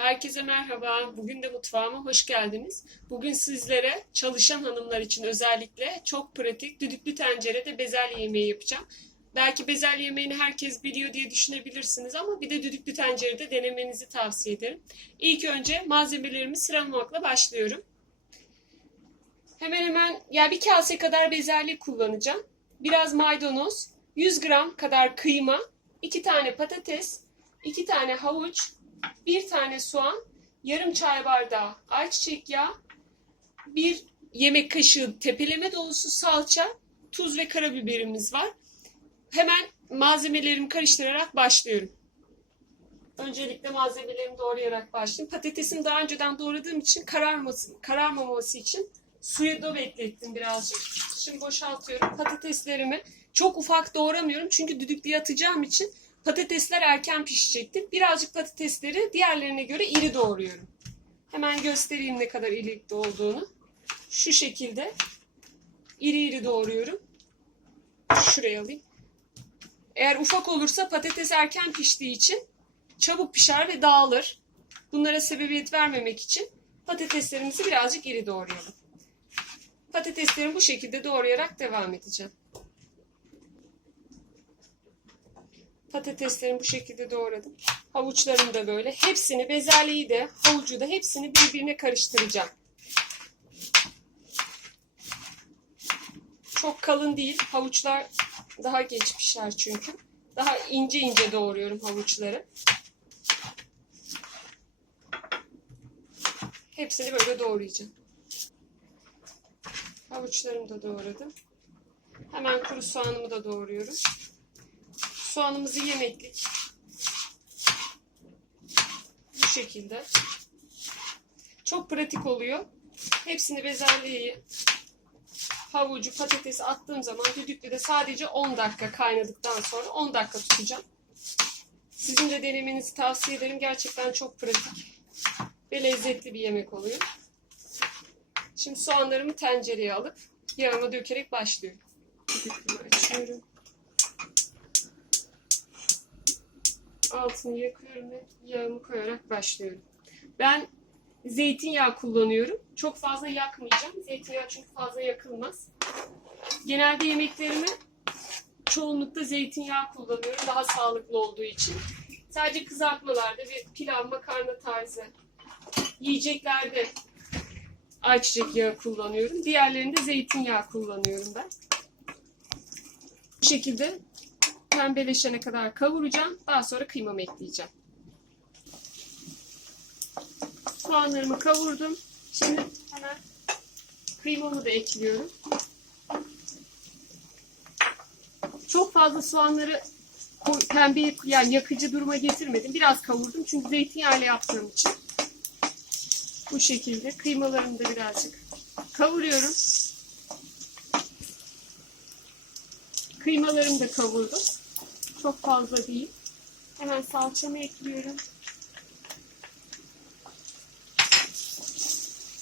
Herkese merhaba. Bugün de mutfağıma hoş geldiniz. Bugün sizlere çalışan hanımlar için özellikle çok pratik düdüklü tencerede bezelye yemeği yapacağım. Belki bezelye yemeğini herkes biliyor diye düşünebilirsiniz ama bir de düdüklü tencerede denemenizi tavsiye ederim. İlk önce malzemelerimi sıralamakla başlıyorum. Hemen hemen ya bir kase kadar bezelye kullanacağım. Biraz maydanoz, 100 gram kadar kıyma, 2 tane patates, 2 tane havuç, bir tane soğan, yarım çay bardağı ayçiçek yağı, bir yemek kaşığı tepeleme dolusu salça, tuz ve karabiberimiz var. Hemen malzemelerimi karıştırarak başlıyorum. Öncelikle malzemelerimi doğrayarak başlayayım. Patatesimi daha önceden doğradığım için kararmasın, kararmaması için suya da beklettim birazcık. Şimdi boşaltıyorum. Patateslerimi çok ufak doğramıyorum çünkü düdüklüye atacağım için patatesler erken pişecektir. Birazcık patatesleri diğerlerine göre iri doğruyorum. Hemen göstereyim ne kadar irilikte olduğunu. Şu şekilde iri iri doğruyorum. Şuraya alayım. Eğer ufak olursa patates erken piştiği için çabuk pişer ve dağılır. Bunlara sebebiyet vermemek için patateslerimizi birazcık iri doğrayalım. Patateslerimi bu şekilde doğrayarak devam edeceğim. Patateslerimi bu şekilde doğradım. Havuçlarımı da böyle. Hepsini, bezelyeyi de, havucu da hepsini birbirine karıştıracağım. Çok kalın değil. Havuçlar daha geç pişer çünkü. Daha ince ince doğruyorum havuçları. Hepsini böyle doğrayacağım. Havuçlarımı da doğradım. Hemen kuru soğanımı da doğruyorum. Soğanımızı yemeklik. Bu şekilde. Çok pratik oluyor. Hepsini bezelyeyi, havucu, patatesi attığım zaman düdüklüde sadece 10 dakika kaynadıktan sonra 10 dakika tutacağım. Sizin de denemenizi tavsiye ederim. Gerçekten çok pratik ve lezzetli bir yemek oluyor. Şimdi soğanlarımı tencereye alıp yağıma dökerek başlıyorum. Açıyorum. Altını yakıyorum ve yağımı koyarak başlıyorum. Ben zeytinyağı kullanıyorum. Çok fazla yakmayacağım. Zeytinyağı çünkü fazla yakılmaz. Genelde yemeklerimi çoğunlukla zeytinyağı kullanıyorum. Daha sağlıklı olduğu için. Sadece kızartmalarda ve pilav, makarna tarzı yiyeceklerde ayçiçek yağı kullanıyorum. Diğerlerinde zeytinyağı kullanıyorum ben. Bu şekilde pembeleşene kadar kavuracağım. Daha sonra kıymamı ekleyeceğim. Soğanlarımı kavurdum. Şimdi hemen kıymamı da ekliyorum. Çok fazla soğanları pembe yani yakıcı duruma getirmedim. Biraz kavurdum çünkü zeytinyağıyla yaptığım için. Bu şekilde kıymalarımı da birazcık kavuruyorum. Kıymalarımı da kavurdum. Çok fazla değil. Hemen salçamı ekliyorum.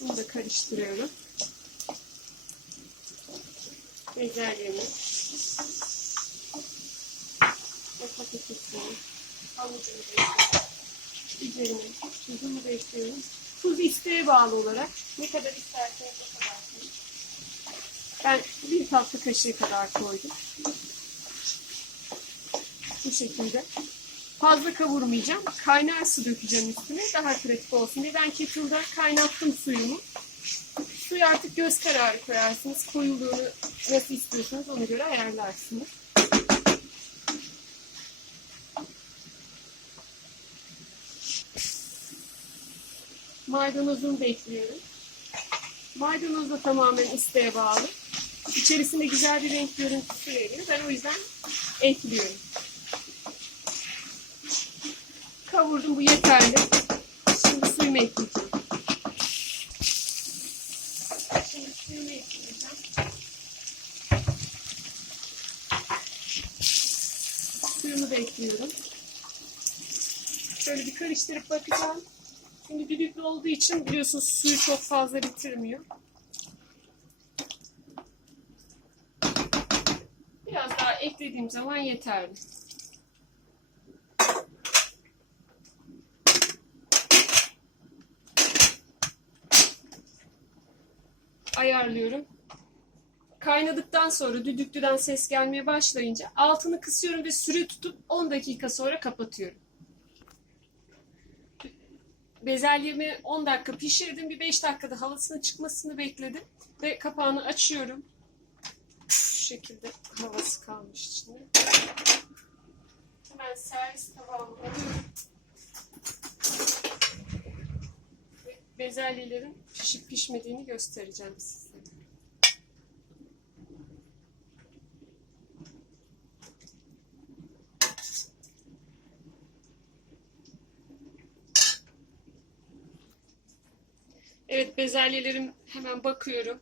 Bunu da karıştırıyorum. Bezelyemi ve patatesimi, havucumu da. Üzerine tuzumu da ekliyorum. Tuz isteğe bağlı olarak ne kadar isterseniz o kadar koyun. Ben bir tatlı kaşığı kadar koydum. Bu şekilde. Fazla kavurmayacağım. Kaynar su dökeceğim üstüne. Daha pratik olsun diye. Ben kettle'da kaynattım suyumu. Suyu artık göz kararı koyarsınız. Koyuluğunu nasıl istiyorsanız ona göre ayarlarsınız. Maydanozumu da ekliyorum. Maydanoz da tamamen isteğe bağlı. İçerisinde güzel bir renk görüntüsü veriyor. Ben o yüzden ekliyorum. Kavurdum bu yeterli. Şimdi suyumu ekleyeceğim. Şimdi suyumu ekleyeceğim. Suyumu da. Şöyle bir karıştırıp bakacağım. Şimdi düdüklü olduğu için biliyorsunuz suyu çok fazla bitirmiyor. Biraz daha eklediğim zaman yeterli. Ayarlıyorum. Kaynadıktan sonra düdüklüden ses gelmeye başlayınca altını kısıyorum ve süre tutup 10 dakika sonra kapatıyorum. Bezelyemi 10 dakika pişirdim. Bir 5 dakikada havasının çıkmasını bekledim. Ve kapağını açıyorum. Şu şekilde havası kalmış içinde. Hemen servis tabağıma alıyorum. Bezelyelerin pişip pişmediğini göstereceğim size. Evet bezelyelerim hemen bakıyorum.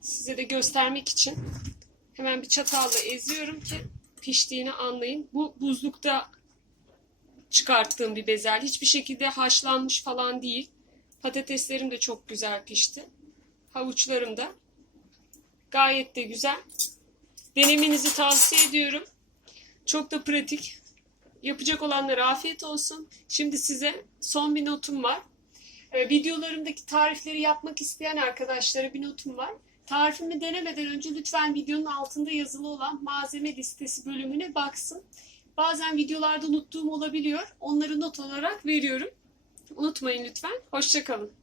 Size de göstermek için hemen bir çatalla eziyorum ki piştiğini anlayın. Bu buzlukta çıkarttığım bir bezelye. Hiçbir şekilde haşlanmış falan değil. Patateslerim de çok güzel pişti. Havuçlarım da gayet de güzel. Denemenizi tavsiye ediyorum. Çok da pratik. Yapacak olanlara afiyet olsun. Şimdi size son bir notum var. Ee, videolarımdaki tarifleri yapmak isteyen arkadaşlara bir notum var. Tarifimi denemeden önce lütfen videonun altında yazılı olan malzeme listesi bölümüne baksın. Bazen videolarda unuttuğum olabiliyor. Onları not olarak veriyorum. Unutmayın lütfen. Hoşçakalın.